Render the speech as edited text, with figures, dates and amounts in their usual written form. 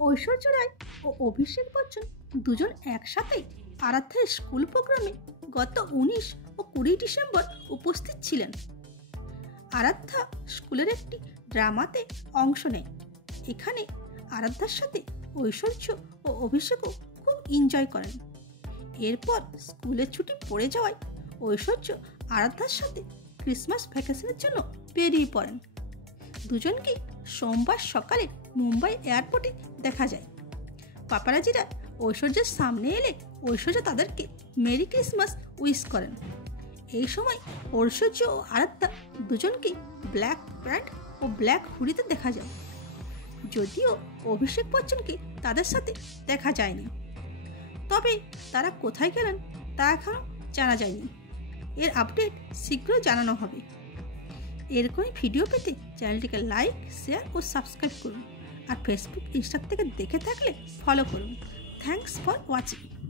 ঐশ্বর্য রায় ও অভিষেক বচ্চন দুজন একসাথে আরাধ্যার স্কুল প্রোগ্রামে গত 19 ও 20 ডিসেম্বর উপস্থিত ছিলেন। আরাধ্যা স্কুলের একটি ড্রামাতে অংশ নেয়। এখানে আরাধ্যার সাথে ঐশ্বর্য ও অভিষেকও খুব এনজয় করেন। এরপর স্কুলের ছুটি পড়ে যাওয়ায় ঐশ্বর্য আরাধ্যার সাথে ক্রিসমাস ভ্যাকেশনের জন্য বেরিয়ে পড়েন। দুজনকে সোমবার সকালে মুম্বাই এয়ারপোর্টে দেখা যায়। পাপারাজিরা ঐশ্বর্যের সামনে এলে ঐশ্বর্য তাদেরকে মেরি ক্রিসমাস উইশ করেন। এই সময় ঐশ্বর্য ও আরাধ্যা দুজনকেই ব্ল্যাক প্যান্ট ও ব্ল্যাক হুডিতে দেখা যায়। যদিও অভিষেক বচ্চনকে তাদের সাথে দেখা যায়নি, তবে তারা কোথায় গেলেন তা এখনও জানা যায়নি। এর আপডেট শীঘ্রই জানানো হবে। এরকমই ভিডিও পেতে চ্যানেলটিকে লাইক, শেয়ার ও সাবস্ক্রাইব করুন। আর ফেসবুক, ইনস্টা থেকে দেখে থাকলে ফলো করুন। Thanks for watching.